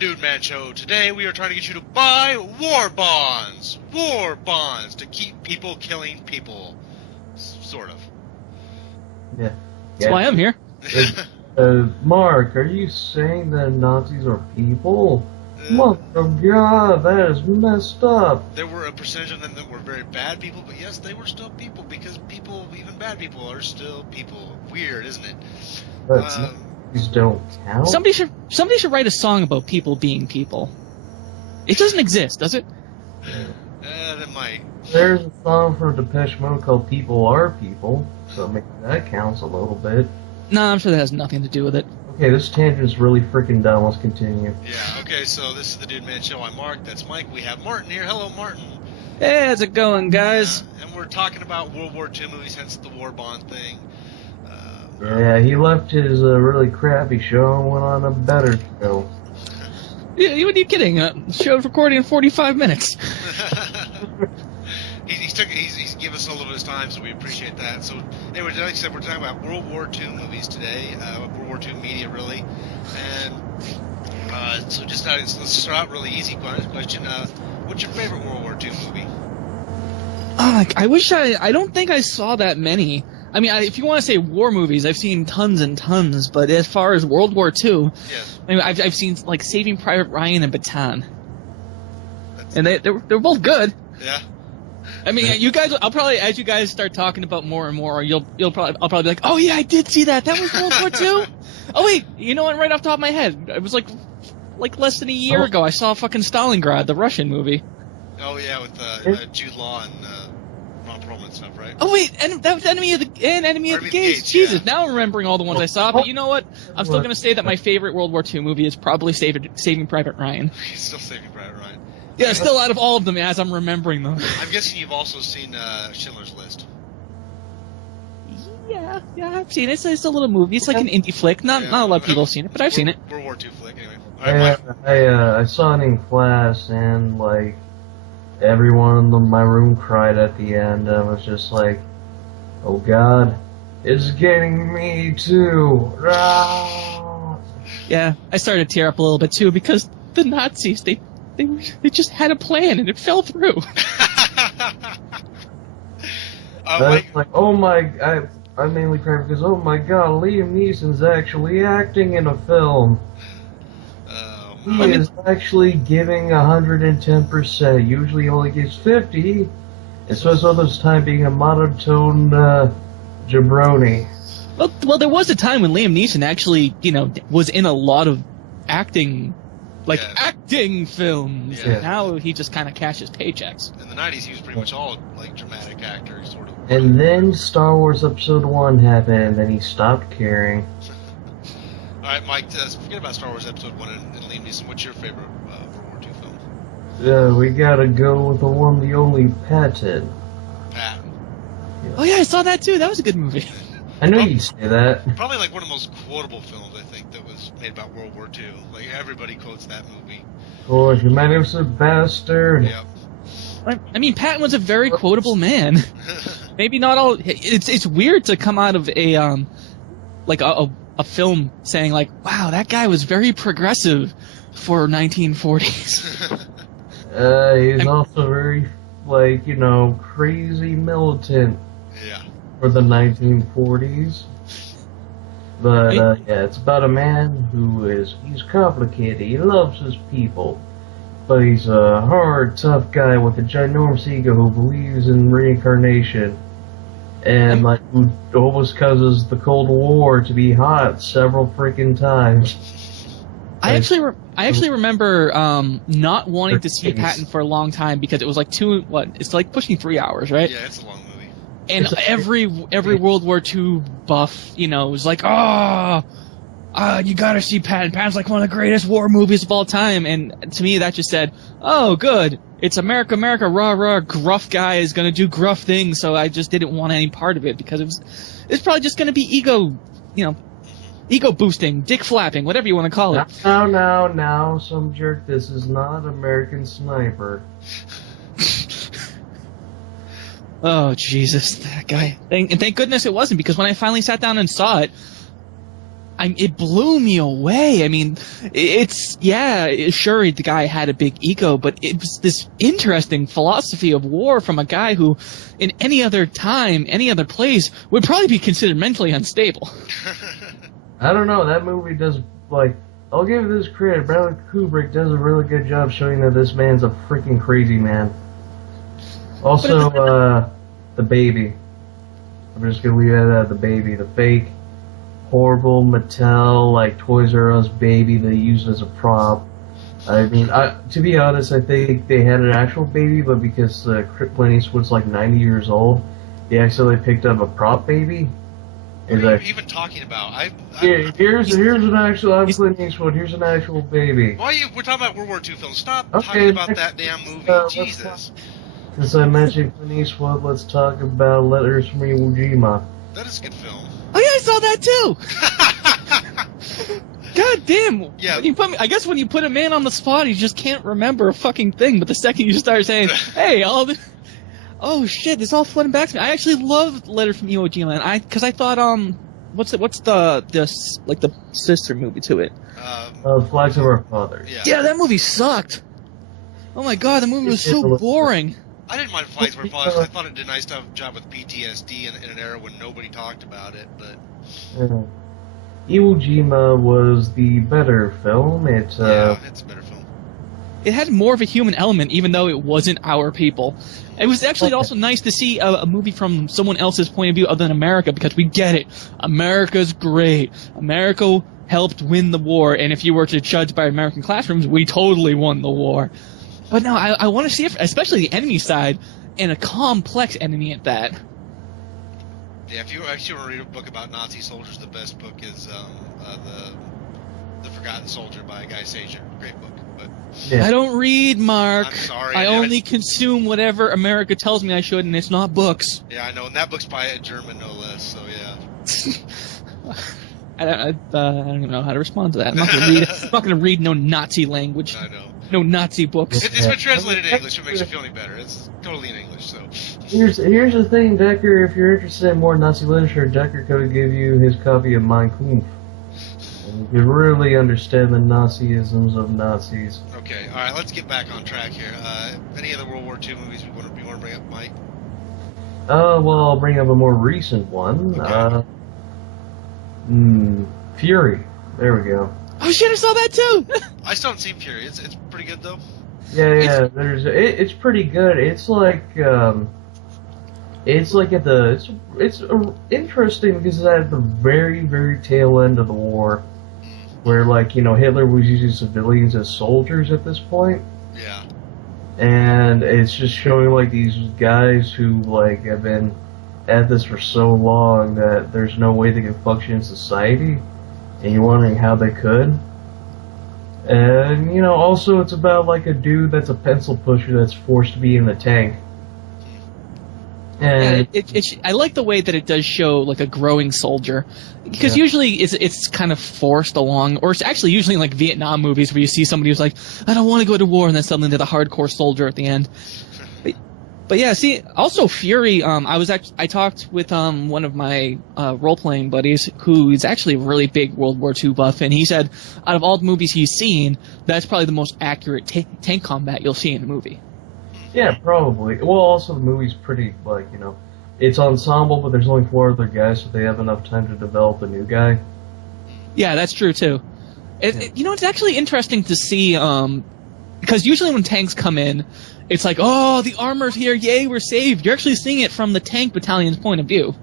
Dude Man Show. Today we are trying to get you to buy war bonds. War bonds to keep people killing people. Sort of. Yeah. That's why I'm here. Mark, are you saying that Nazis are people? Oh God, that is messed up. There were a percentage of them that were very bad people, but yes, they were still people, because people, even bad people, are still people. Weird, isn't it? But Nazis don't count? Somebody should write a song about people being people. It doesn't exist, does it? That might. There's a song from Depeche Mode called People Are People, so maybe that counts a little bit. No, I'm sure that has nothing to do with it. Okay, this tangent's really freaking dumb. Let's continue. Yeah, okay, so this is the Dude Man Show. I'm Mark, that's Mike. We have Martin here. Hello, Martin. Hey, how's it going, guys? And we're talking about World War II movies, hence the war bond thing. Yeah, he left his really crappy show and went on a better show. Yeah, what are you kidding? The show's recording in 45 minutes. He's given us a little bit of time, so we appreciate that. So, anyway, like I said, we're talking about World War II movies today, World War II media, really. And so just let's start out really easy question. What's your favorite World War II movie? I don't think I saw that many. I mean, if you want to say war movies, I've seen tons and tons, but as far as World War II, yes. I mean, I've seen, like, Saving Private Ryan and Bataan. And they're both good. Yeah. I mean, you guys, I'll probably, as you guys start talking about more and more, I'll probably be like, oh yeah, I did see that. That was World War II? Oh wait, you know what, right off the top of my head, it was like less than a year ago, I saw fucking Stalingrad, the Russian movie. Oh yeah, with Jude Law and Ron Perlman and stuff, right? Oh wait, and that was Enemy of the Gates. Jesus, yeah. Now I'm remembering all the ones I saw, but you know what? I'm still gonna say that my favorite World War II movie is probably Saving Private Ryan. He's still Saving Private Ryan. Yeah, still out of all of them as I'm remembering them. I'm guessing you've also seen Schindler's List. Yeah, I've seen it. It's a little movie. It's like an indie flick. Not a lot of people have seen it, but I've seen it. World War II flick, anyway. All right, I saw it in class, and like everyone in my room cried at the end. I was just like, "Oh God, it's getting me too." Yeah, I started to tear up a little bit too because the Nazis they just had a plan and it fell through. I mainly cried because, oh my God, Liam Neeson's actually acting in a film. He is actually giving 110%. Usually he only gives 50%. Especially all this time being a monotone jabroni. Well, there was a time when Liam Neeson actually, was in a lot of acting films. Yeah. And now he just kind of cashes paychecks. In the 90s, he was pretty much all like dramatic actor, sort of. And then Star Wars Episode 1 happened, and then he stopped caring. Alright, Mike, forget about Star Wars Episode 1 and Liam Neeson. What's your favorite World War II film? We gotta go with the one, the only Patton. Patton. Yeah. Oh yeah, I saw that too. That was a good movie. I knew you'd say that. Probably like one of the most quotable films, I think, that was made about World War II. Like, everybody quotes that movie. Of course, your man was a bastard. Yep. I mean, Patton was a very quotable man. Maybe not all. It's weird to come out of a film saying like, wow, that guy was very progressive for 1940s. He's also very, crazy militant. Yeah. For the 1940s. But, yeah, it's about a man he's complicated, he loves his people. But he's a hard, tough guy with a ginormous ego who believes in reincarnation. And, who almost causes the Cold War to be hot several freaking times. I actually remember not wanting to see Patton for a long time because it was like it's like pushing 3 hours, right? Yeah, it's a long movie. And every World War II buff, was like, you gotta see Patton. Patton's like one of the greatest war movies of all time. And to me, that just said, oh, good. It's America, America, rah, rah, gruff guy is gonna do gruff things, so I just didn't want any part of it because it's probably just gonna be ego boosting, dick flapping, whatever you want to call it. Now, some jerk, this is not American Sniper. Oh, Jesus, that guy. And thank goodness it wasn't, because when I finally sat down and saw it, it blew me away. I mean, sure, the guy had a big ego, but it was this interesting philosophy of war from a guy who, in any other time, any other place, would probably be considered mentally unstable. I don't know, that movie does, like, I'll give this credit, Bradley Kubrick does a really good job showing that this man's a freaking crazy man. Also, the baby. I'm just gonna leave that at the baby. The fake, horrible Mattel, like, Toys R Us baby they used as a prop. I mean, to be honest, I think they had an actual baby, but because Clint Eastwood's like 90 years old, he accidentally picked up a prop baby. What are you even talking about? Here's an actual. I'm Clint Eastwood. Here's an actual baby. We're talking about World War II films. Stop talking about that damn movie. Jesus. Since I mentioned Clint Eastwood, let's talk about Letters from Iwo Jima. That is a good film. Oh yeah, I saw that too. God damn. Yeah. I guess when you put a man on the spot, he just can't remember a fucking thing. But the second you start saying, "Hey, oh shit, this all flooding back to me." I actually loved Letter from Iwo Jima, because I thought, what's the sister movie to it? Flags of Our Fathers. Yeah, that movie sucked. Oh my god, the movie was so boring. I didn't mind Flags of Our Fathers. I thought it did a nice job with PTSD in an era when nobody talked about it, but... Iwo Jima was the better film. It's a better film. It had more of a human element, even though it wasn't our people. It was actually also nice to see a movie from someone else's point of view other than America, because we get it. America's great. America helped win the war, and if you were to judge by American classrooms, we totally won the war. But no, I want to see it, especially the enemy side, and a complex enemy at that. Yeah, if you actually want to read a book about Nazi soldiers, the best book is The Forgotten Soldier by Guy Sager. Great book. But yeah. I don't read, Mark. I'm sorry. I only consume whatever America tells me I should, and it's not books. Yeah, I know, and that book's by a German, no less, so yeah. I don't even know how to respond to that. I'm not going to read no Nazi language. I know. No Nazi books. It's been translated in English. It makes you feel any better. It's totally in English, so. Here's the thing, Decker. If you're interested in more Nazi literature, Decker could give you his copy of Mein Kampf. And you could really understand the Nazisms of Nazis. Okay, all right. Let's get back on track here. Any other World War II movies you want to bring up, Mike? Well, I'll bring up a more recent one. Okay. Fury. There we go. Oh shit! I saw that too. I still haven't seen Fury. It's pretty good though. Yeah. It's pretty good. It's interesting because it's at the very, very tail end of the war, where Hitler was using civilians as soldiers at this point. Yeah. And it's just showing these guys who have been at this for so long that there's no way they can function in society. And you're wondering how they could. And, also it's about, a dude that's a pencil pusher that's forced to be in the tank. And I like the way that it does show, a growing soldier. Because usually it's kind of forced along, or it's actually usually in, Vietnam movies where you see somebody who's like, I don't want to go to war, and then suddenly they're the hardcore soldier at the end. But yeah, see, also Fury, I talked with one of my role-playing buddies who is actually a really big World War II buff, and he said out of all the movies he's seen, that's probably the most accurate tank combat you'll see in a movie. Yeah, probably. Well, also the movie's pretty, it's ensemble, but there's only 4 other guys, so they have enough time to develop a new guy. Yeah, that's true, too. It's actually interesting to see, because usually when tanks come in, it's like, oh, the armor's here, yay, we're saved. You're actually seeing it from the tank battalion's point of view.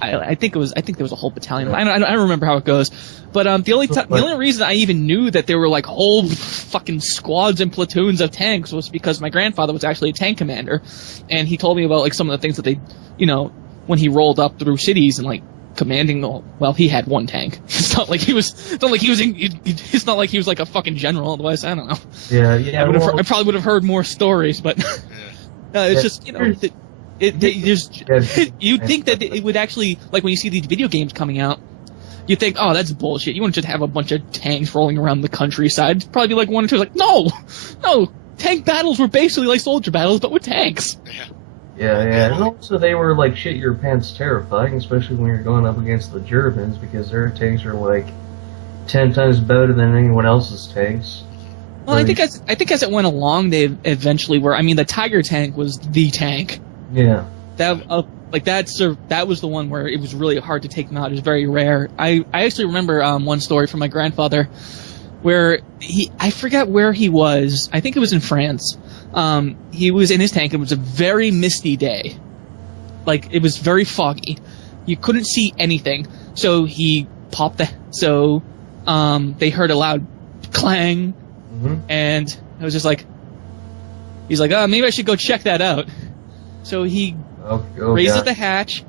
I think there was a whole battalion. I don't remember how it goes, but the only reason I even knew that there were whole fucking squads and platoons of tanks was because my grandfather was actually a tank commander, and he told me about some of the things that they, when he rolled up through cities and commanding. Well, he had one tank. It's not like he was a fucking general. Otherwise, I don't know. Yeah. I probably would have heard more stories, but it's just you'd think that it would actually, when you see these video games coming out, you think, oh, that's bullshit. You want to just have a bunch of tanks rolling around the countryside. It'd probably be one or two. No, tank battles were basically like soldier battles, but with tanks. Yeah, and also they were shit your pants terrifying, especially when you're going up against the Germans, because their tanks are 10 times better than anyone else's tanks. Well, I think as it went along, they eventually were. I mean, the Tiger tank was the tank. Yeah. That was the one where it was really hard to take them out. It was very rare. I actually remember one story from my grandfather where I forget where he was. I think it was in France. He was in his tank. It was a very misty day. Like, it was very foggy. You couldn't see anything. So he popped they heard a loud clang, and I was just like, he's like, oh, maybe I should go check that out. So he raises the hatch,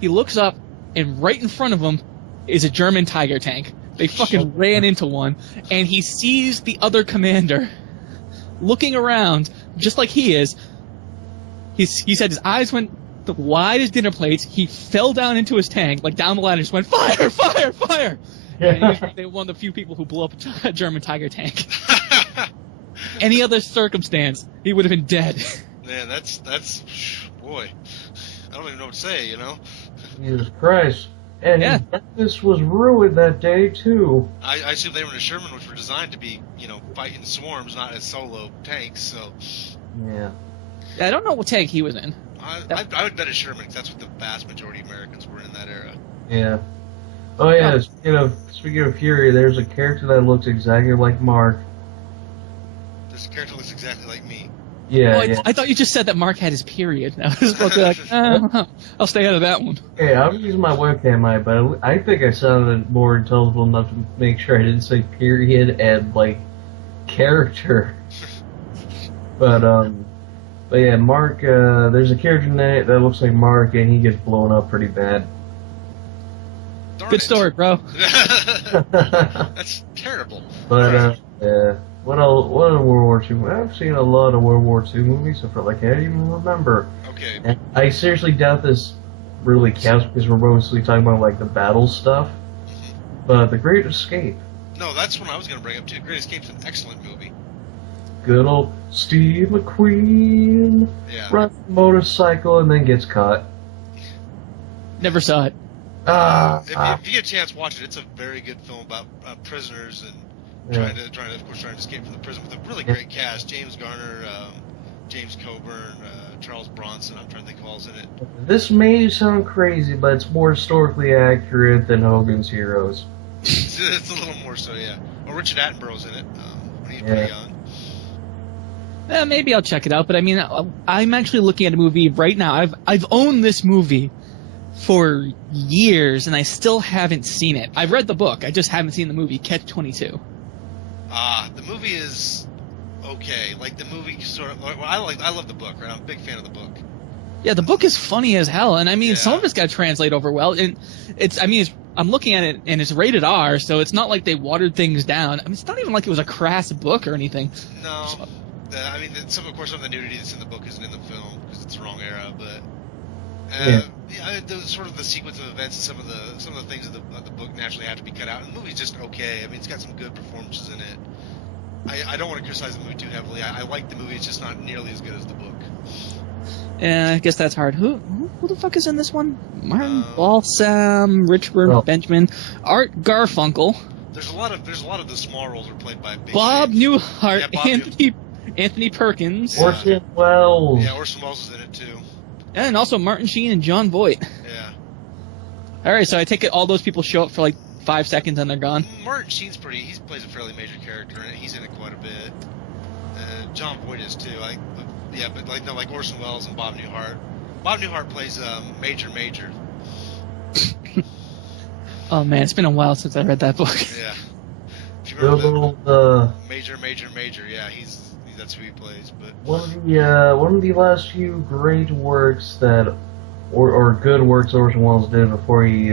he looks up, and right in front of him is a German Tiger tank. They fucking ran into one, and he sees the other commander looking around, just like he is. He said his eyes went wide as dinner plates. He fell down into his tank, like down the ladder, and just went, fire, fire, fire! And they were one of the few people who blew up a German Tiger tank. Any other circumstance, he would have been dead. Man, that's boy, I don't even know what to say, you know? Jesus Christ. And this was ruined that day, too. I assume they were in a Sherman, which were designed to be, you know, fighting swarms, not as solo tanks, so... Yeah. I don't know what tank he was in. I would bet a Sherman, because that's what the vast majority of Americans were in that era. Yeah. Oh, yeah, speaking of Fury, there's a character that looks exactly like Mark. This character looks exactly like me. Yeah, well, I thought you just said that Mark had his period. I was about to be like, I'll stay out of that one. Okay, I'm using my webcam, but I think I sounded more intelligible enough to make sure I didn't say period and, like, character. But yeah, Mark, there's a character in that looks like Mark, and he gets blown up pretty bad. Good story, bro. That's terrible. But, yeah. What other World War II? I've seen a lot of World War II movies, so I feel like I don't even remember. Okay. And I seriously doubt this really counts because we're mostly talking about, like, the battle stuff. But The Great Escape. No, that's one I was going to bring up, too. Great Escape's an excellent movie. Good old Steve McQueen. Yeah. Rides a motorcycle and then gets caught. Never saw it. If you get a chance, watch it. It's a very good film about prisoners and trying to escape from the prison with a really great cast. James Garner, James Coburn, Charles Bronson. I'm trying to think who all's in it. This may sound crazy, but it's more historically accurate than Hogan's Heroes. It's a little more so, yeah. Well, Richard Attenborough's in it when he's pretty young. Maybe I'll check it out, but I mean, I'm actually looking at a movie right now. I've owned this movie for years, and I still haven't seen it. I've read the book, I just haven't seen the movie, Catch-22. The movie is okay. Like, the movie sort of... Well, I love the book, right? I'm a big fan of the book. Yeah, the book is funny as hell, and I mean, some of it's got to translate over well, and I'm looking at it, and it's rated R, so it's not like they watered things down. I mean, it's not even like it was a crass book or anything. No. I mean, some of the nudity that's in the book isn't in the film, because it's the wrong era, but... sort of the sequence of events and some of the things of the book naturally have to be cut out, and the movie's just okay. I mean, it's got some good performances in it. I don't want to criticize the movie too heavily. I like the movie, it's just not nearly as good as the book. Yeah, I guess that's hard. Who the fuck is in this one? Martin Balsam, Richard Benjamin, Art Garfunkel. There's a lot of the small roles are played by Bob names. Newhart, Anthony Perkins. Orson Welles. Yeah, Orson Welles is in it too. And also Martin Sheen and John Voight. Yeah. Alright, so I take it all those people show up for like 5 seconds and they're gone? Martin Sheen's he plays a fairly major character in it. He's in it quite a bit. John Voight is too. Like Orson Welles and Bob Newhart. Bob Newhart plays Major. Oh man, it's been a while since I read that book. Yeah. If you remember Major. Yeah, that's who he plays. But one of the last few great works that, or good works Orson Welles did before he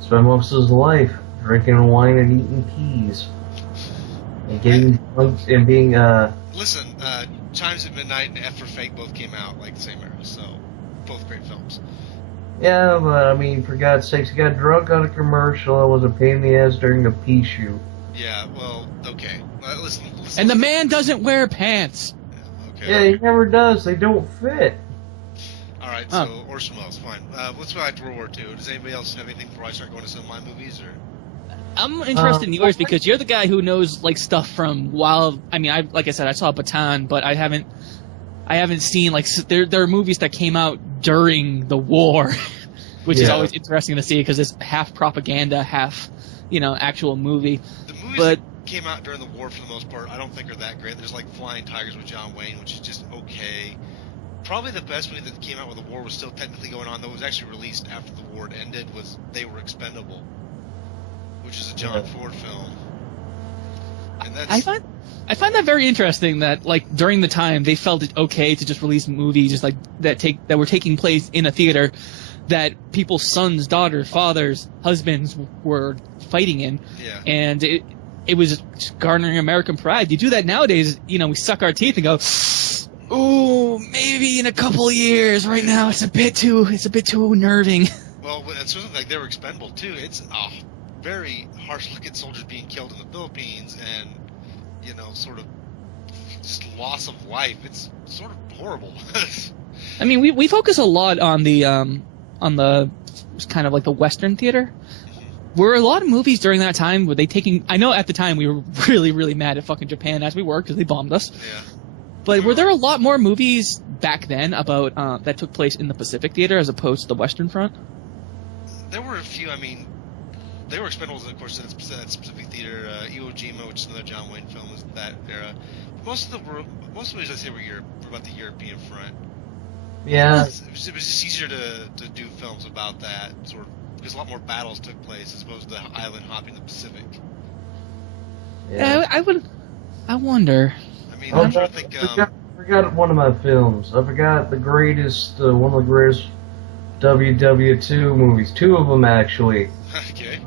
spent most of his life drinking wine and eating peas and getting drunk and being Listen, Chimes at Midnight and F for Fake both came out like the same era, so both great films. Yeah, but I mean, for God's sakes, he got drunk on a commercial and was a pain in the ass during a pea shoot. Yeah, well, okay. Listen. And the man doesn't wear pants. Okay. Yeah, he never does. They don't fit. Alright, so Orson Welles, fine. Let's go back to World War II. Does anybody else have anything before I start going to some of my movies? Or? I'm interested in yours because you're the guy who knows like stuff from while. I mean, like I said, I saw Baton, but I haven't seen like there are movies that came out during the war, which is always interesting to see because it's half propaganda, half actual movie. The movies that came out during the war, for the most part, I don't think are that great. There's like Flying Tigers with John Wayne, which is just okay. Probably the best movie that came out when the war was still technically going on, though it was actually released after the war had ended, was They Were Expendable, which is a John Ford film. And that's... I find that very interesting that like during the time they felt it okay to just release movies just like that were taking place in a theater that people's sons, daughters, fathers, husbands were fighting in. Yeah. And it was garnering American pride. You do that nowadays, we suck our teeth and go, "Ooh, maybe in a couple of years. Right now it's a bit too unnerving." Well, it's sort of like They Were Expendable too. It's a very harsh look at soldiers being killed in the Philippines and sort of just loss of life. It's sort of horrible. I mean, we focus a lot on the kind of like the Western theater. Were a lot of movies during that time, were they taking... I know at the time we were really, really mad at fucking Japan, as we were, because they bombed us. Yeah. But were there a lot more movies back then about that took place in the Pacific theater as opposed to the Western front? There were a few. I mean, They Were Expendables, of course, in the Pacific theater. Iwo Jima, which is another John Wayne film, was that era. Most movies I say were about the European front. Yeah. It was just easier to do films about that, sort of, because a lot more battles took place as opposed to island hopping the Pacific. Yeah, I wonder. I mean, I'm trying to think. I forgot one of my films. I forgot the greatest, one of the greatest WW2 movies. Two of them, actually. Okay.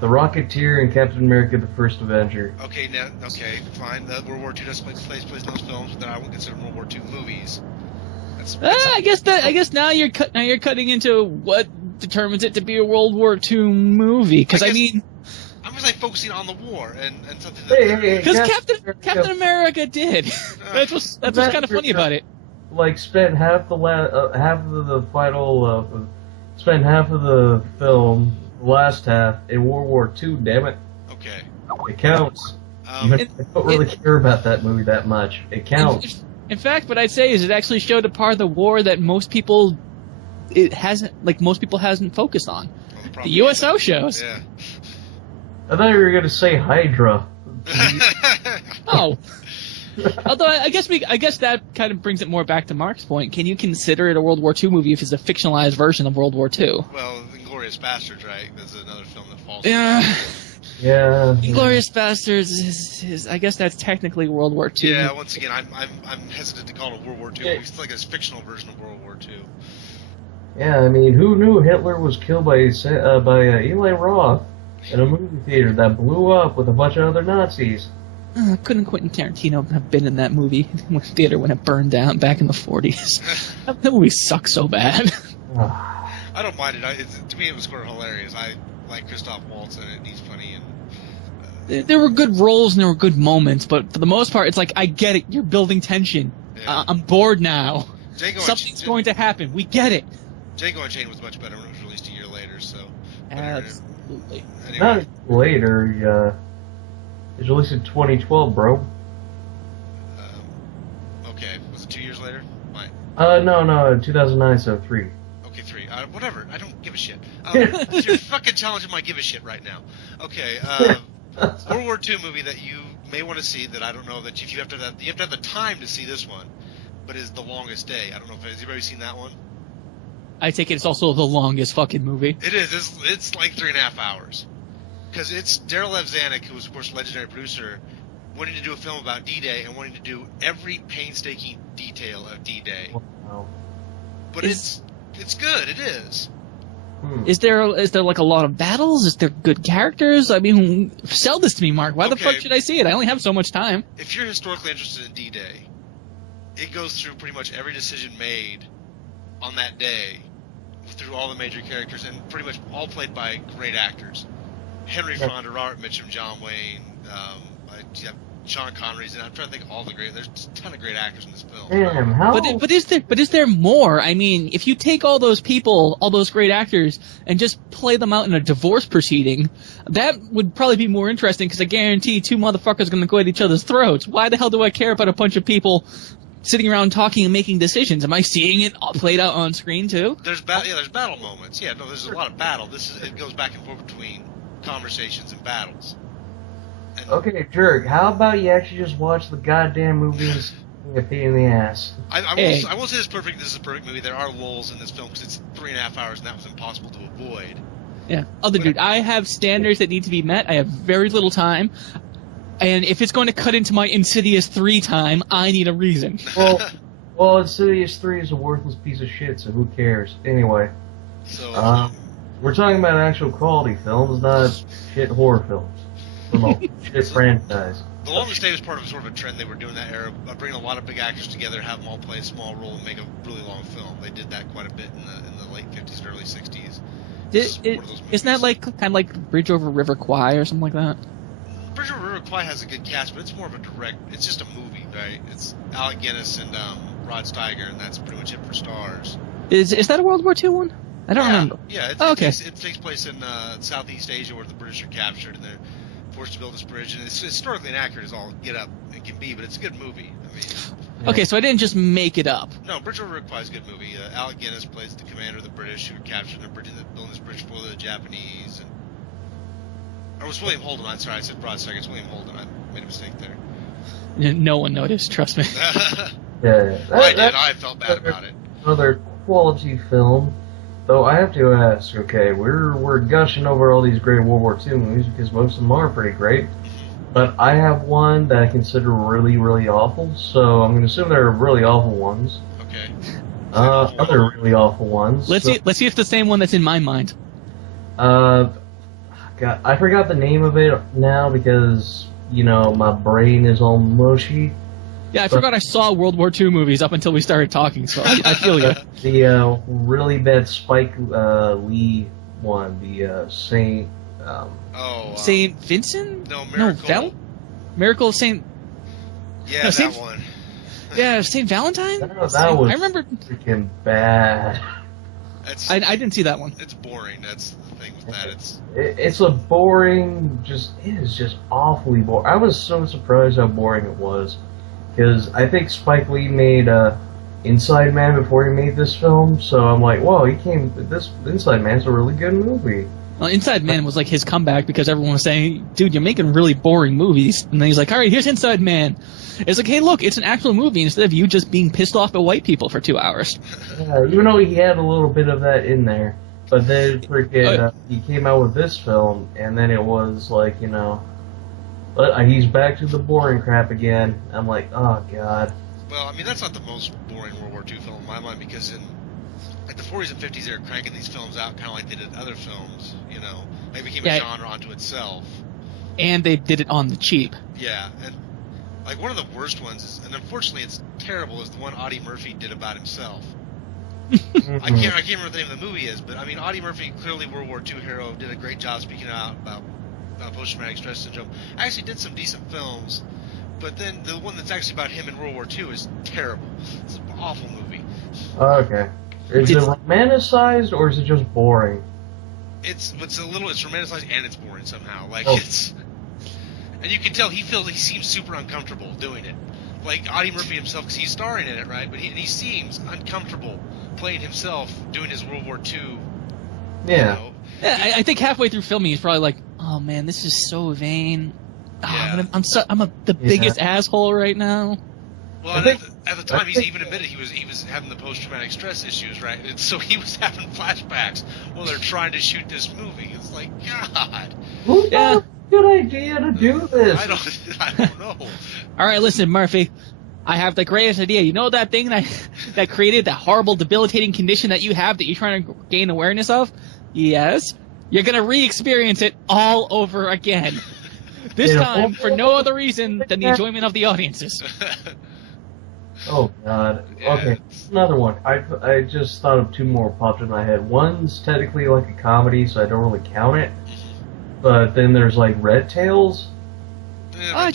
The Rocketeer and Captain America: The First Avenger. Okay, fine. World War II does take place in those films, but then I won't consider World War II movies. I guess now you're cutting into what determines it to be a World War II movie. Because I mean, I'm just like focusing on the war and something that. Because Captain America did. That's what's kind of funny about it. Like spent half of the film, the last half in World War II. Damn it. Okay. It counts. I don't really care about that movie that much. It counts. In fact, what I'd say is it actually showed a part of the war that most people hasn't focused on. Well, the USO shows. Yeah. I thought you were going to say Hydra. Oh. Although I guess that kind of brings it more back to Mark's point. Can you consider it a World War II movie if it's a fictionalized version of World War II? Well, Inglourious Basterds, right? There's another film that falls. Yeah. Yeah. Inglourious Basterds is I guess that's technically World War II. Yeah. Once again, I'm hesitant to call it a World War II. It's like a fictional version of World War II. Yeah, I mean, who knew Hitler was killed by Eli Roth in a movie theater that blew up with a bunch of other Nazis? Couldn't Quentin Tarantino have been in that movie theater when it burned down back in the 40s? That movie sucks so bad. I don't mind it. To me, it was sort of hilarious. I like Christoph Waltz in it, and he's funny. And there were good roles and there were good moments, but for the most part, it's like, I get it. You're building tension. Yeah. I'm bored now. Something's going to happen. We get it. Django Unchained was much better when it was released a year later. So absolutely. Anyway. Not later. It was released in 2012, bro. Okay. Was it 2 years later? Fine. No, 2009, so 3. Okay, 3. Whatever. I don't give a shit. You're fucking challenging my give a shit right now. Okay. World War II movie that you may want to see that I don't know that you have to have the time to see this one, but is The Longest Day. I don't know if has anybody seen that one. I take it it's also the longest fucking movie. It is. It's like 3.5 hours. Because it's Darryl F. Zanuck, who was, of course, a legendary producer, wanting to do a film about D-Day and wanting to do every painstaking detail of D-Day. Wow. But it's good. It is. Is there like a lot of battles? Is there good characters? I mean, sell this to me, Mark. Why the fuck should I see it? I only have so much time. If you're historically interested in D-Day, it goes through pretty much every decision made on that day, through all the major characters, and pretty much all played by great actors. Henry Fonda, Robert Mitchum, John Wayne, Sean Connery's in it. I'm trying to think of all the great. There's a ton of great actors in this film. Damn, how? But is there more? I mean, if you take all those people, all those great actors, and just play them out in a divorce proceeding, that would probably be more interesting because I guarantee two motherfuckers are going to go at each other's throats. Why the hell do I care about a bunch of people sitting around talking and making decisions? Am I seeing it played out on screen too? There's battle moments. Yeah, no, there's a lot of battle. It goes back and forth between conversations and battles. Okay, Jerk, how about you actually just watch the goddamn movie and a pain in the ass? I won't say this is a perfect movie. There are lulls in this film because it's 3.5 hours and that was impossible to avoid. Yeah. Dude, I have standards that need to be met. I have very little time. And if it's going to cut into my Insidious 3 time, I need a reason. Well, Insidious 3 is a worthless piece of shit, so who cares? Anyway. So, we're talking about actual quality films, not shit horror films. Shit franchise. The Longest Day was part of sort of a trend they were doing that era, bringing a lot of big actors together, have them all play a small role, and make a really long film. They did that quite a bit in the late 50s and early 60s. Isn't that kind of like Bridge Over River Kwai or something like that? Bridge Over River Kwai has a good cast, but it's more of a direct. It's just a movie, right? It's Alec Guinness and Rod Steiger, and that's pretty much it for stars. Is that a World War II one? I don't remember. Yeah, okay. It takes place in Southeast Asia where the British are captured and they're forced to build this bridge, and it's historically inaccurate as all get up it can be, but it's a good movie. I mean, okay, so I didn't just make it up. No, Bridge Over River Kwai is a good movie. Alec Guinness plays the commander of the British who are captured and building this bridge for the Japanese. Or was William Holden? I'm sorry, I said Rod Steiger. It's William Holden. I made a mistake there. No one noticed, trust me. Yeah, I did. I felt bad about it. Another quality film. Though I have to ask, okay, we're gushing over all these great World War II movies because most of them are pretty great, but I have one that I consider really, really awful, so I'm going to assume there are really awful ones. Okay. Other really awful ones. Let's see if it's the same one that's in my mind. God, I forgot the name of it now because, my brain is all mushy. Yeah, I forgot I saw World War II movies up until we started talking, so I feel you. The really bad Spike Lee one, the Saint... Saint Vincent? No, Miracle. Miracle of Saint... Yeah, no, that one. Yeah, Saint Valentine? That was I remember freaking bad. I didn't see that one. It's boring, that's the thing with that. It's a boring, it is just awfully boring. I was so surprised how boring it was. Because I think Spike Lee made Inside Man before he made this film, so I'm like, whoa, this Inside Man's a really good movie. Well, Inside Man was like his comeback because everyone was saying, dude, you're making really boring movies. And then he's like, all right, here's Inside Man. It's like, hey, look, it's an actual movie instead of you just being pissed off at white people for 2 hours. Yeah, even though he had a little bit of that in there. But then freaking, he came out with this film, and then it was like, but he's back to the boring crap again. I'm like, oh, God. Well, I mean, that's not the most boring World War II film in my mind, because in the 40s and 50s, they were cranking these films out kind of like they did other films, They became a genre unto itself. And they did it on the cheap. Yeah, and like one of the worst ones is, and unfortunately it's terrible, is the one Audie Murphy did about himself. I can't remember the name of the movie is, but I mean, Audie Murphy, clearly World War II hero, did a great job speaking out about post-traumatic stress syndrome. Actually did some decent films, but then the one that's actually about him in World War II is terrible. It's an awful movie. Okay. Is it romanticized or is it just boring? It's romanticized and it's boring somehow. Like and you can tell he seems super uncomfortable doing it. Like Audie Murphy himself, because he's starring in it, right? But he seems uncomfortable playing himself, doing his World War II. Yeah. Yeah, I think halfway through filming, he's probably like, "Oh man, this is so vain. Yeah. I'm the biggest asshole right now." Well, at the time, he's even admitted he was having the post-traumatic stress issues, right? And so he was having flashbacks while they're trying to shoot this movie. It's like, God. Who thought good idea to do this? I don't know. All right, listen, Murphy. I have the greatest idea. You know that thing that created that horrible, debilitating condition that you have that you're trying to gain awareness of? Yes. You're going to re-experience it all over again. This time for no other reason than the enjoyment of the audiences. Oh, God. Yeah. Okay, another one. I just thought of two more popped in my head. One's technically like a comedy, so I don't really count it. But then there's like Red Tails. Yeah,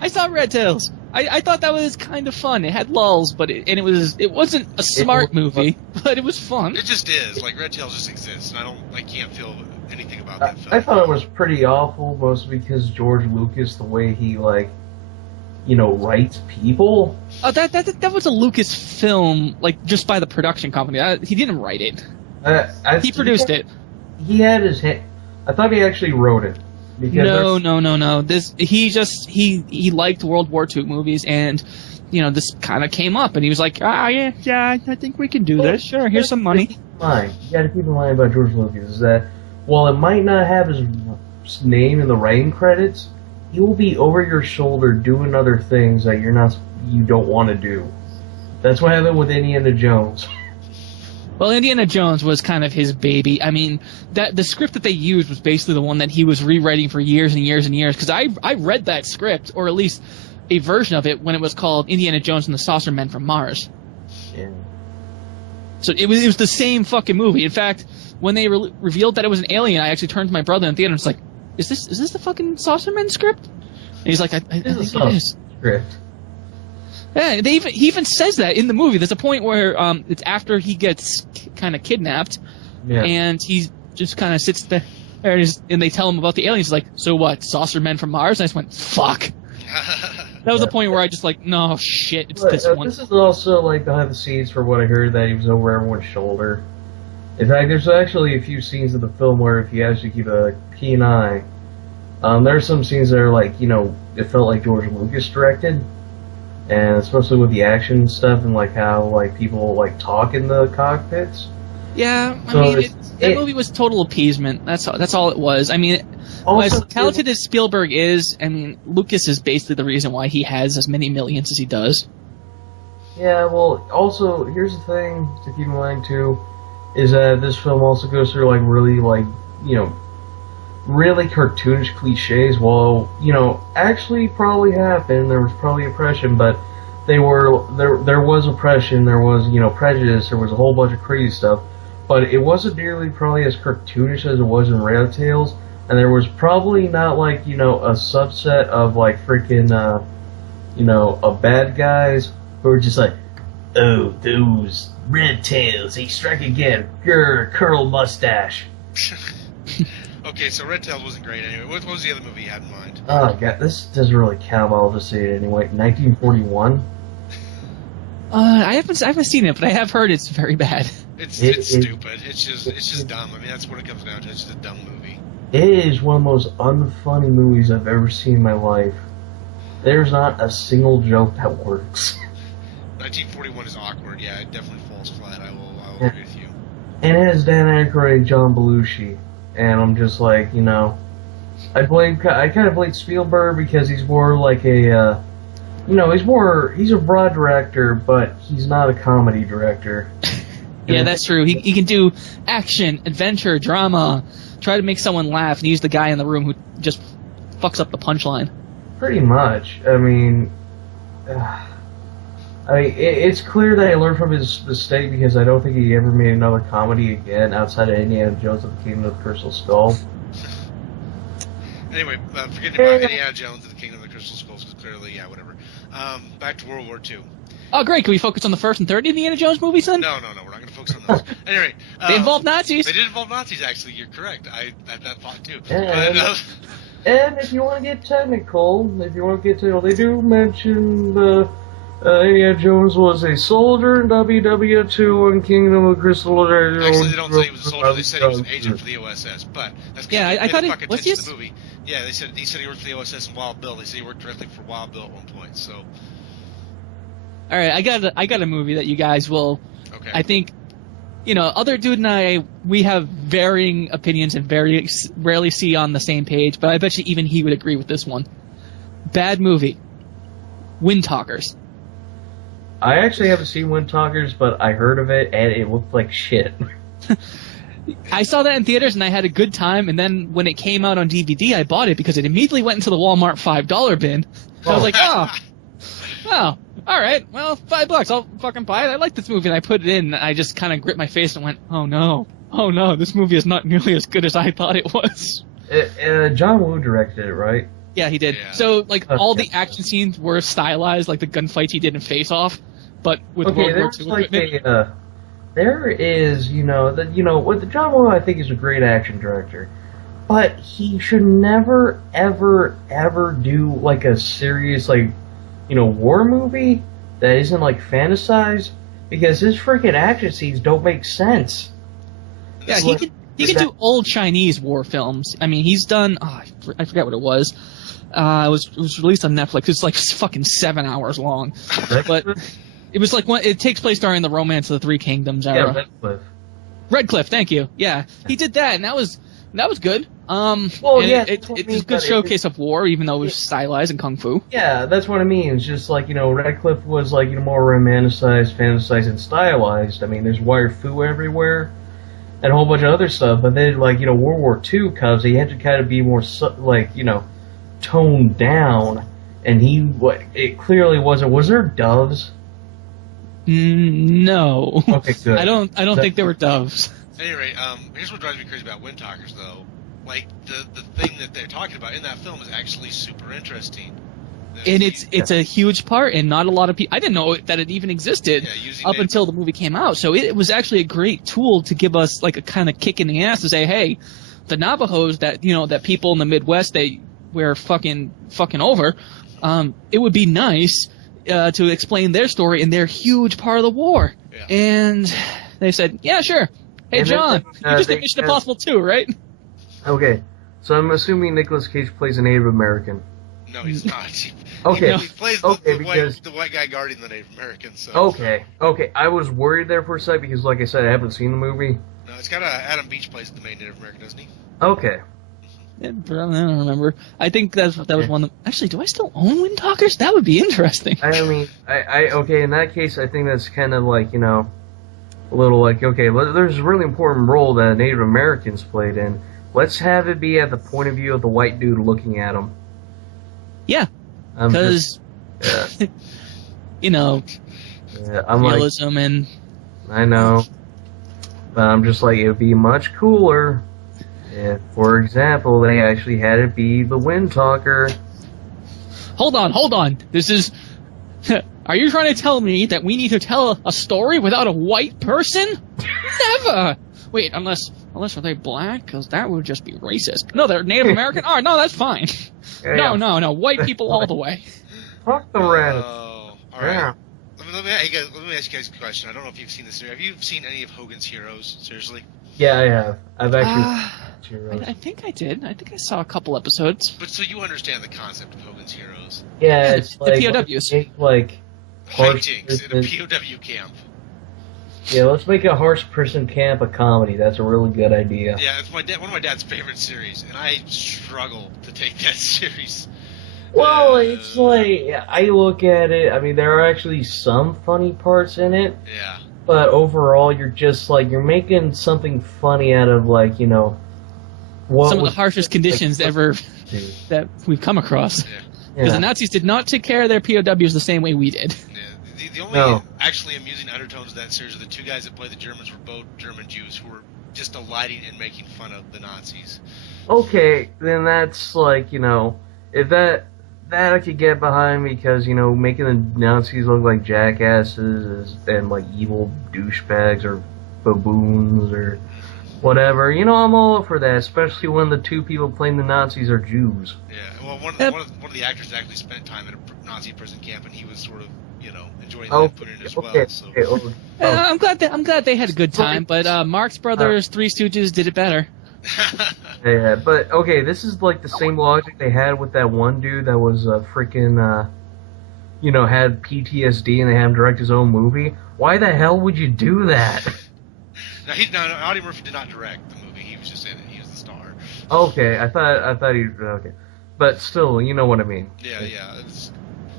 I saw Red Tails. I thought that was kind of fun. It had lulls, but it wasn't a smart movie, but it was fun. It just is. Like, Red Tails just exists, and I can't feel anything about that film. I thought it was pretty awful, mostly because George Lucas, the way he, like, writes people. Oh, that was a Lucas film, like, just by the production company. He didn't write it. He produced it. He had his hand. I thought he actually wrote it. No. He liked World War II movies, and this kind of came up, and he was like, yeah, I think we can do this. Sure, here's some money. You got to keep in mind about George Lucas is that while it might not have his name in the writing credits, he will be over your shoulder doing other things that you don't want to do. That's what happened with Indiana Jones. Well, Indiana Jones was kind of his baby. I mean, the script that they used was basically the one that he was rewriting for years and years and years. Because I read that script, or at least a version of it, when it was called Indiana Jones and the Saucer Men from Mars. Yeah. So it was the same fucking movie. In fact, when they revealed that it was an alien, I actually turned to my brother in the theater and was like, "Is this the fucking Saucer Men script?" And he's like, "I think it is." Script. Yeah, he even says that in the movie. There's a point where it's after he gets kind of kidnapped, and he just kind of sits there, and they tell him about the aliens. He's like, "So what? Saucer Men from Mars?" And I just went, "Fuck." That was the point where I just like, no shit, it's this one. This is also like behind the scenes for what I heard that he was over everyone's shoulder. In fact, there's actually a few scenes in the film where if you actually keep a keen eye, there are some scenes that are like, it felt like George Lucas directed. And especially with the action stuff and like how like people like talk in the cockpits. Yeah, I mean, that movie was total appeasement. That's all it was. I mean, as talented as Spielberg is, I mean, Lucas is basically the reason why he has as many millions as he does. Yeah, well, also here's the thing to keep in mind too, is that this film also goes through like really like really cartoonish cliches. Well, actually probably happened. There was probably oppression, but there was oppression. There was prejudice. There was a whole bunch of crazy stuff, but it wasn't nearly probably as cartoonish as it was in Red Tails. And there was probably not like a subset of like freaking of bad guys who were just like, oh, those Red Tails, they strike again. Grr, curl mustache. Okay, so Red Tails wasn't great anyway. What was the other movie you had in mind? Oh, God, this doesn't really count, but I'll just say it anyway. 1941? I haven't seen it, but I have heard it's very bad. It's stupid. It's just dumb. I mean, that's what it comes down to. It's just a dumb movie. It is one of the most unfunny movies I've ever seen in my life. There's not a single joke that works. 1941 is awkward. Yeah, it definitely falls flat. I will agree with you. And it has Dan Aykroyd and John Belushi. And I'm just like, I kind of blame Spielberg because he's more like a, he's a broad director, but he's not a comedy director. Yeah, that's true. He can do action, adventure, drama, try to make someone laugh, and he's the guy in the room who just fucks up the punchline. Pretty much. I mean, it's clear that he learned from his mistake because I don't think he ever made another comedy again outside of Indiana Jones and the Kingdom of the Crystal Skull. Anyway, forgetting about Indiana Jones and the Kingdom of the Crystal Skull, because clearly, yeah, whatever. Back to World War II. Oh, great. Can we focus on the first and third Indiana Jones movies, then? No, we're not going to focus on those. Anyway. They involve Nazis. They did involve Nazis, actually. You're correct. I had that thought, too. And if you want to get technical, they do mention Indiana Jones was a soldier in WW2 and Kingdom of Crystal. Actually, they don't say he was a soldier. They said he was an agent for the OSS. But that's I thought it was the movie. Yeah, he said he worked for the OSS and Wild Bill. They said he worked directly for Wild Bill at one point. So, all right, I got a movie that you guys will. Okay. I think, other dude and I, we have varying opinions and very rarely see on the same page. But I bet you even he would agree with this one. Bad movie. Wind Talkers. I actually haven't seen Wind Talkers, but I heard of it, and it looked like shit. I saw that in theaters, and I had a good time, and then when it came out on DVD, I bought it because it immediately went into the Walmart $5 bin. I was like, oh, all right, well, $5, I'll fucking buy it. I like this movie, and I put it in, and I just kind of gripped my face and went, oh no, this movie is not nearly as good as I thought it was. John Woo directed it, right? Yeah, he did. Yeah. So, like, all the action scenes were stylized, like the gunfights he did in Face Off, but with World War II equipment. There is, with John Woo, I think is a great action director, but he should never, ever, ever do like a serious, like, war movie that isn't like fantasized, because his freaking action scenes don't make sense. Yeah, he could do old Chinese war films. I mean, he's done. Oh, I forget what it was. It was released on Netflix. It's like fucking 7 hours long, but it was like it takes place during the Romance of the Three Kingdoms era. Yeah, Redcliffe, thank you. Yeah, he did that, and that was good. Well, yeah, it's a good showcase of war, even though it was stylized in kung fu. Yeah, that's what I mean. It's just like, Redcliffe was like, more romanticized, fantasized, and stylized. I mean, there's wire fu everywhere, and a whole bunch of other stuff. But then, like, World War II comes, he had to kind of be more, like, toned down. And it clearly wasn't. Was there doves? No. Okay, good. I don't think there were doves. At any rate, here's what drives me crazy about Wind Talkers, though. Like, the thing that they're talking about in that film is actually super interesting. And it's a huge part, and not a lot of people. I didn't know that it even existed up until the movie came out. So it was actually a great tool to give us like a kind of kick in the ass to say, hey, the Navajos that that people in the Midwest we're fucking over. It would be nice to explain their story, and they're a huge part of the war. Yeah. And they said, yeah, sure. Hey, John, you just did Mission Impossible 2, right? Okay, so I'm assuming Nicolas Cage plays a Native American. No, he's not. Okay. He plays because the white guy guarding the Native American. So. Okay. I was worried there for a second because, like I said, I haven't seen the movie. No, it's got Adam Beach plays the main Native American, doesn't he? Okay. Yeah, I don't remember. I think that was one of them. Actually, do I still own Wind Talkers? That would be interesting. I mean, okay, in that case, I think that's kind of like, a little like, okay, there's a really important role that Native Americans played in. Let's have it be at the point of view of the white dude looking at them. Yeah. Because, realism and... I know. But I'm just like, it would be much cooler if, for example, they actually had it be the Wind Talker. Hold on. This is... Are you trying to tell me that we need to tell a story without a white person? Never! Wait, unless are they black? Because that would just be racist. No, they're Native American? Oh, no, that's fine. Yeah. No, white people all the way. Fuck the rest. Oh, all right. Yeah. Let me ask you guys a question. I don't know if you've seen this series. Have you seen any of Hogan's Heroes? Seriously? Yeah, I have. I've actually... I think I did. I think I saw a couple episodes. But so you understand the concept of Hogan's Heroes? Yeah, it's the like... POWs. Hijinks in a POW camp. Yeah, let's make a harsh person camp a comedy. That's a really good idea. Yeah, it's one of my dad's favorite series, and I struggle to take that series. Well, it's like, I look at it, I mean, there are actually some funny parts in it. Yeah. But overall, you're just like, you're making something funny out of, like, some of the harshest conditions ever that we've come across. Yeah. Because the Nazis did not take care of their POWs the same way we did. Yeah. The only actually amusing undertones of that series are the two guys that play the Germans were both German Jews who were just delighting in making fun of the Nazis. Okay, then that's like, if that I could get behind because, making the Nazis look like jackasses and like evil douchebags or baboons or whatever, I'm all for that, especially when the two people playing the Nazis are Jews. Yeah, well, one of the actors actually spent time at a Nazi prison camp, and he was sort of, enjoying that put in as well. So. I'm glad they had a good time, but Marx Brothers, Three Stooges did it better. Yeah, but okay, this is like the same logic they had with that one dude that was freaking, had PTSD and they had him direct his own movie. Why the hell would you do that? No, Audie Murphy did not direct the movie. He was just in it. He was the star. Okay, I thought he. Okay, but still, you know what I mean. Yeah.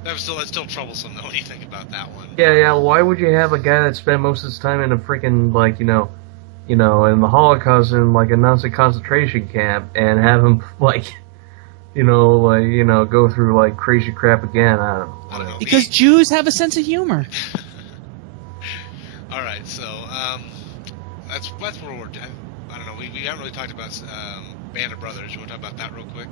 That's still troublesome though when you think about that one. Yeah. Why would you have a guy that spent most of his time in a freaking in the Holocaust in like a Nazi concentration camp and have him go through like crazy crap again? I don't know. Because Jews have a sense of humor. All right, so that's where we're. I don't know. We haven't really talked about Band of Brothers. You want to talk about that real quick?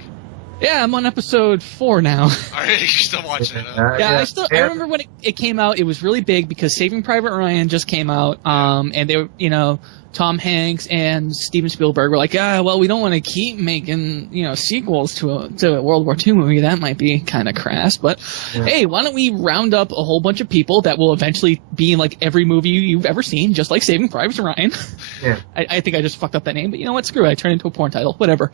Yeah, I'm on episode 4 now. All right, you're still watching it, huh? Yeah, I remember when it came out, it was really big because Saving Private Ryan just came out, and they were, Tom Hanks and Steven Spielberg were like, well, we don't want to keep making, sequels to a World War II movie. That might be kind of crass, but hey, why don't we round up a whole bunch of people that will eventually be in like every movie you've ever seen, just like Saving Private Ryan. Yeah. I think I just fucked up that name, but you know what? Screw it. I turned it into a porn title. Whatever.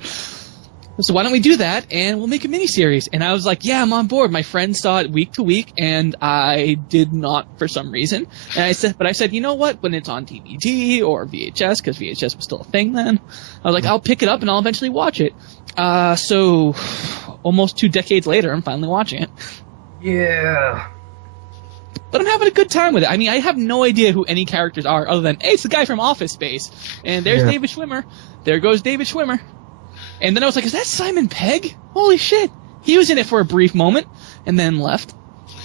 So why don't we do that, and we'll make a miniseries? And I was like, yeah, I'm on board. My friends saw it week to week, and I did not for some reason. And I said, you know what? When it's on DVD or VHS, because VHS was still a thing then, I was like, I'll pick it up and I'll eventually watch it. So almost 2 decades later, I'm finally watching it. Yeah. But I'm having a good time with it. I mean, I have no idea who any characters are other than, hey, it's the guy from Office Space. And there's David Schwimmer. There goes David Schwimmer. And then I was like, is that Simon Pegg? Holy shit. He was in it for a brief moment and then left.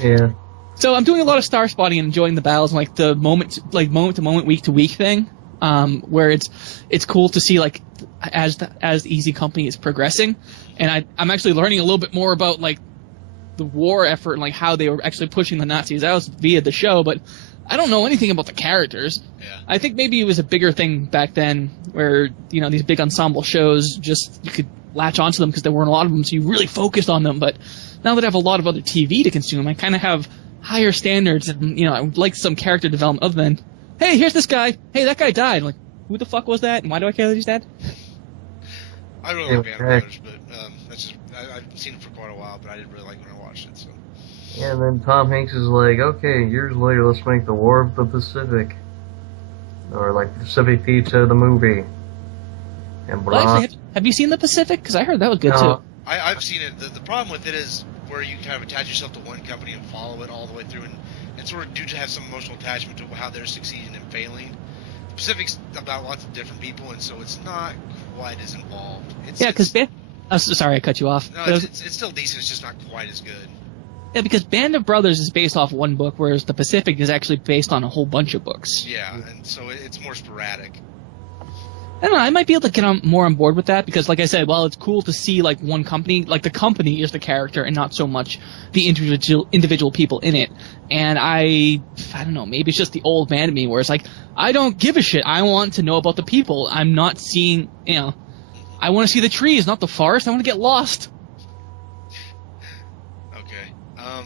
Yeah. So I'm doing a lot of star spotting and enjoying the battles and like the moment to moment, week to week thing, where it's cool to see like as Easy Company is progressing. And I'm actually learning a little bit more about like the war effort and like how they were actually pushing the Nazis out via the show, but I don't know anything about the characters. Yeah. I think maybe it was a bigger thing back then where, these big ensemble shows, just you could latch onto them because there weren't a lot of them, so you really focused on them. But now that I have a lot of other TV to consume, I kind of have higher standards and, I would like some character development other than, hey, here's this guy. Hey, that guy died. I'm like, who the fuck was that? And why do I care that he's dead? I really like Band of Brothers, but that's just, I've seen it for quite a while, but I didn't really like when I watched it, so. Yeah, and then Tom Hanks is like, okay, years later, let's make the War of the Pacific. Or like Pacific Pizza, the movie. And well, actually, have you seen The Pacific? Because I heard that was good too. I've seen it. The problem with it is where you kind of attach yourself to one company and follow it all the way through, and sort of do have some emotional attachment to how they're succeeding and failing. The Pacific's about lots of different people, and so it's not quite as involved. Because sorry, I cut you off. No, it's still decent. It's just not quite as good. Yeah, because Band of Brothers is based off one book, whereas The Pacific is actually based on a whole bunch of books. Yeah, and so it's more sporadic. I don't know, I might be able to get more on board with that, because like I said, while it's cool to see like one company, like the company is the character and not so much the individual people in it. And I don't know, maybe it's just the old man in me where it's like, I don't give a shit. I want to know about the people. I'm not seeing, I want to see the trees, not the forest. I want to get lost.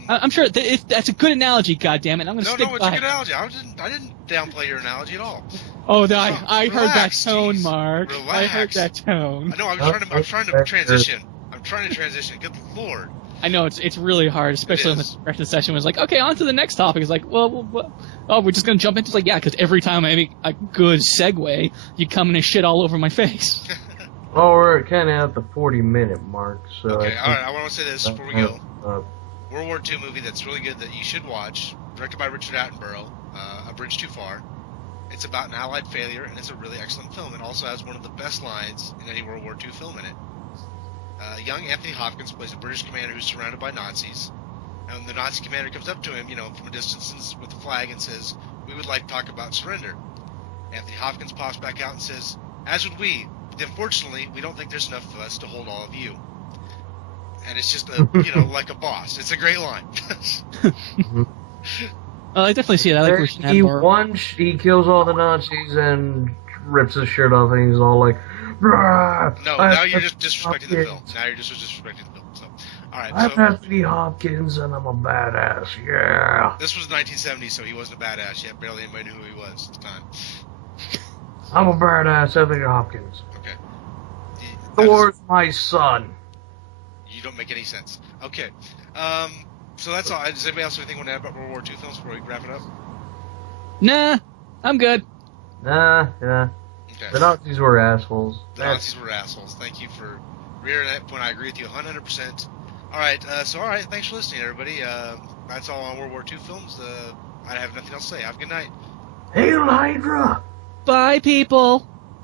I'm sure if that's a good analogy. Goddammit, I'm going to stick by. No, it's a good analogy. I didn't downplay your analogy at all. Oh, I heard that tone, geez. Mark. Relax. I heard that tone. I know. I'm trying to transition. I'm trying to transition. Good lord. I know it's really hard, especially when the direction session was like, okay, on to the next topic. It's like, well, we're just going to jump into it. It's like, yeah, because every time I make a good segue, you come in and shit all over my face. Well, we're kind of at the 40-minute mark, so. Okay, all right. I want to say this before we go. World War II movie that's really good that you should watch, directed by Richard Attenborough, A Bridge Too Far. It's about an Allied failure, and it's a really excellent film. It also has one of the best lines in any World War II film in it. Young Anthony Hopkins plays a British commander who's surrounded by Nazis, and the Nazi commander comes up to him, from a distance with a flag and says, "We would like to talk about surrender." Anthony Hopkins pops back out and says, "As would we, but unfortunately, we don't think there's enough of us to hold all of you." And it's just like a boss. It's a great line. I definitely see it. I like he kills all the Nazis and rips his shirt off, and he's all like, "Bruh, no, now you're just disrespecting the film. Now you're just disrespecting the film. So, all right. I'm Anthony Hopkins, and I'm a badass. Yeah. This was 1970, so he wasn't a badass yet. Barely anybody knew who he was at the time. I'm a badass, Anthony Hopkins. Okay. Thor's my son. You don't make any sense. Okay. So that's all. Does anybody else have anything want to add about World War II films before we wrap it up? Nah, I'm good. Nah. Okay. The Nazis were assholes. Nazis were assholes. Thank you for rearing that point. I agree with you 100%. All right. Thanks for listening, everybody. That's all on World War II films. I have nothing else to say. Have a good night. Hail Hydra! Bye, people.